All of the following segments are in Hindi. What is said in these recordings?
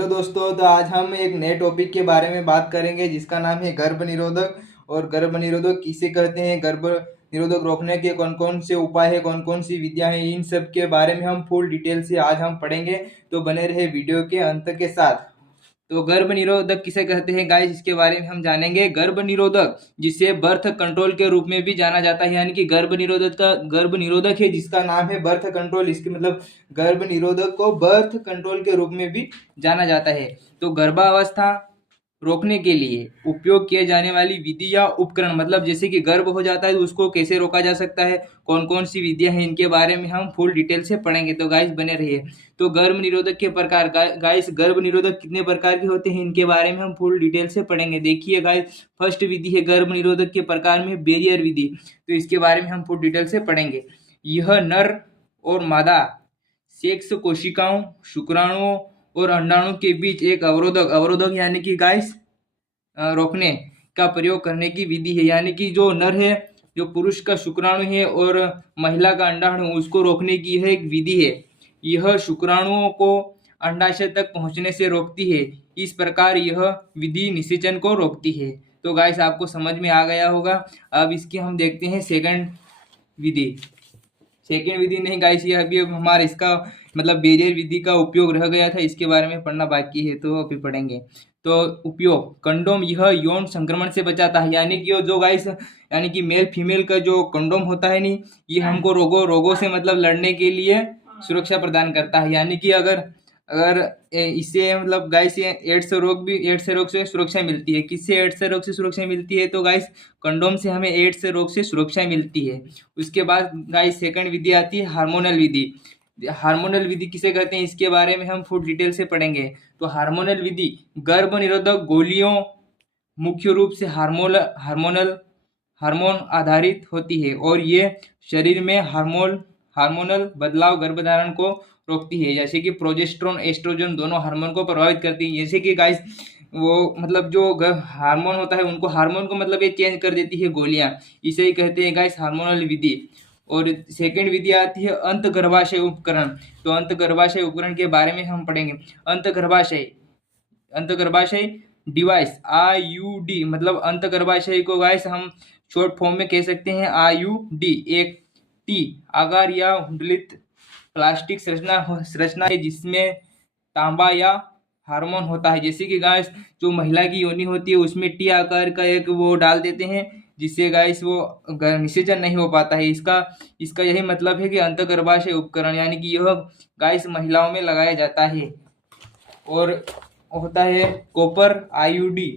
हेलो दोस्तों, तो आज हम एक नए टॉपिक के बारे में बात करेंगे जिसका नाम है गर्भ निरोधक। और गर्भ निरोधक किसे कहते हैं, गर्भ निरोधक रोकने के कौन कौन से उपाय है, कौन कौन सी विधियां हैं, इन सब के बारे में हम फुल डिटेल से आज हम पढ़ेंगे। तो बने रहे वीडियो के अंत के साथ। तो गर्भ निरोधक किसे कहते हैं गाइस, इसके बारे में हम जानेंगे। गर्भ निरोधक जिसे बर्थ कंट्रोल के रूप में भी जाना जाता है, यानी कि गर्भ निरोधक है जिसका नाम है बर्थ कंट्रोल। इसके मतलब गर्भ निरोधक को बर्थ कंट्रोल के रूप में भी जाना जाता है। तो गर्भावस्था रोकने के लिए उपयोग किए जाने वाली विधि या उपकरण, मतलब जैसे कि गर्भ हो जाता है तो उसको कैसे रोका जा सकता है, कौन कौन सी विधियां हैं, इनके बारे में हम फुल डिटेल से पढ़ेंगे। तो गाइस बने रहिए। तो गर्भ निरोधक के प्रकार, गाइस गर्भ निरोधक कितने प्रकार के होते हैं, इनके बारे में हम फुल डिटेल से पढ़ेंगे। देखिए गाइस, फर्स्ट विधि है गर्भ निरोधक के प्रकार में बैरियर विधि। तो इसके बारे में हम फुल डिटेल से पढ़ेंगे। यह नर और मादा सेक्स कोशिकाओं, शुक्राणुओं और अंडाणु के बीच एक अवरोधक यानी कि गाइस रोकने का प्रयोग करने की विधि है। यानी कि जो नर है, जो पुरुष का शुक्राणु है और महिला का अंडाणु, उसको रोकने की यह एक विधि है। यह शुक्राणुओं को अंडाशय तक पहुंचने से रोकती है। इस प्रकार यह विधि निषेचन को रोकती है। तो गाइस आपको समझ में आ गया होगा। अब इसकी हम देखते हैं सेकंड विधि। सेकेंड विधि नहीं गाइस, ये अभी हमारा इसका मतलब बैरियर विधि का उपयोग रह गया था, इसके बारे में पढ़ना बाकी है, तो अभी पढ़ेंगे। तो उपयोग कंडोम, यह यौन संक्रमण से बचाता है। यानी कि जो गाइस, यानी कि मेल फीमेल का जो कंडोम होता है नहीं, ये हमको रोगों से मतलब लड़ने के लिए सुरक्षा प्रदान करता है। यानी कि अगर अगर इससे मतलब गाइस ये एड्स से रोग से सुरक्षा मिलती है। किससे एड्स से रोग से सुरक्षा मिलती है, तो गाइस कंडोम से हमें एड्स से रोग से सुरक्षा मिलती है। उसके बाद गाइस सेकंड विधि आती है हार्मोनल विधि। हार्मोनल विधि किसे कहते हैं, इसके बारे में हम फुल डिटेल से पढ़ेंगे। तो हार्मोनल विधि गर्भ निरोधक गोलियों, मुख्य रूप से हार्मोन आधारित होती है और ये शरीर में हार्मोनल बदलाव गर्भधारण को रोकती है। जैसे कि प्रोजेस्टेरोन, एस्ट्रोजन दोनों हार्मोन को प्रभावित करती है। जैसे कि गाइस वो मतलब जो हार्मोन होता है, उनको हार्मोन को मतलब ये चेंज कर देती है गोलियां। इसे ही कहते हैं गाइस हार्मोनल विधि। और सेकंड विधि आती है अंत गर्भाशय उपकरण। तो अंत गर्भाशय उपकरण के बारे में हम पढ़ेंगे। अंत गर्भाशय डिवाइस, IUD, मतलब अंत गर्भाशय को गाइस हम शॉर्ट फॉर्म में कह सकते हैं IUD। एक टी आकार या हुंडलित प्लास्टिक संरचना है जिसमें तांबा या हार्मोन होता है। जैसे कि गाइस जो महिला की योनि होती है उसमें टी आकार का एक वो डाल देते हैं, जिससे गाइस वो निषेचन नहीं हो पाता है। इसका यही मतलब है कि अंतर्गर्भाशय उपकरण, यानी कि यह गाइस महिलाओं में लगाया जाता है। और होता है कॉपर IUD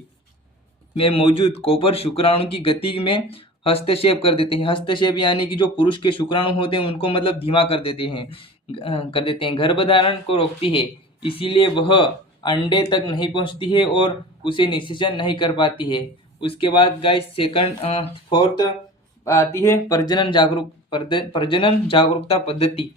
में मौजूद कॉपर शुक्राणु की गति में हस्तक्षेप कर देते हैं। हस्तक्षेप यानी कि जो पुरुष के शुक्राणु होते हैं उनको मतलब धीमा कर देते हैं। गर्भधारण को रोकती है, इसीलिए वह अंडे तक नहीं पहुंचती है और उसे निषेचन नहीं कर पाती है। उसके बाद गाइस फोर्थ आती है प्रजनन जागरूकता पद्धति।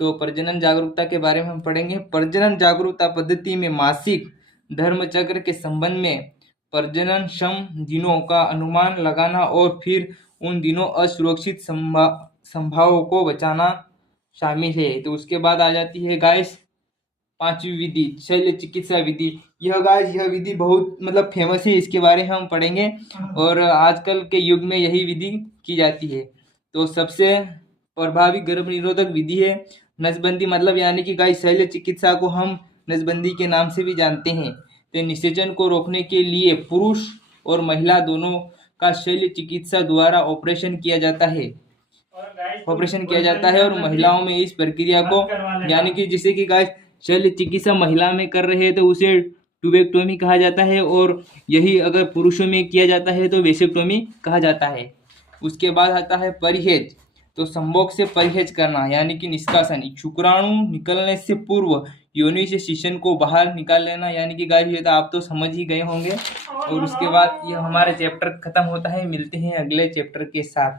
तो प्रजनन जागरूकता के बारे में हम पढ़ेंगे। प्रजनन जागरूकता पद्धति में मासिक धर्म चक्र के संबंध में प्रजननक्षम दिनों का अनुमान लगाना और फिर उन दिनों असुरक्षित संभावों को बचाना शामिल है। तो उसके बाद आ जाती है गाइस पांचवी विधि, शल्य चिकित्सा विधि। यह विधि बहुत मतलब फेमस है, इसके बारे में हम पढ़ेंगे और आजकल के युग में यही विधि की जाती है। तो सबसे प्रभावी गर्भ निरोधक विधि है नसबंदी, मतलब यानी कि गाइस शल्य चिकित्सा को हम नसबंदी के नाम से भी जानते हैं। तो निषेचन को रोकने के लिए पुरुष और महिला दोनों का शल्य चिकित्सा द्वारा ऑपरेशन किया जाता है और महिलाओं में इस प्रक्रिया को, यानी कि जिसे कि गाइस शल्य चिकित्सा महिला में कर रहे हैं तो उसे ट्यूबेक्टोमी कहा जाता है, और यही अगर पुरुषों में किया जाता है तो वेसेक्टोमी कहा जाता है। उसके बाद आता है परहेज। तो संभोग से परहेज करना, यानी कि निष्कासन, शुक्राणु निकलने से पूर्व योनि से शिशन को बाहर निकाल लेना, यानी कि गाइस ये तो आप तो समझ ही गए होंगे। और उसके बाद ये हमारा चैप्टर खत्म होता है। मिलते हैं अगले चैप्टर के साथ।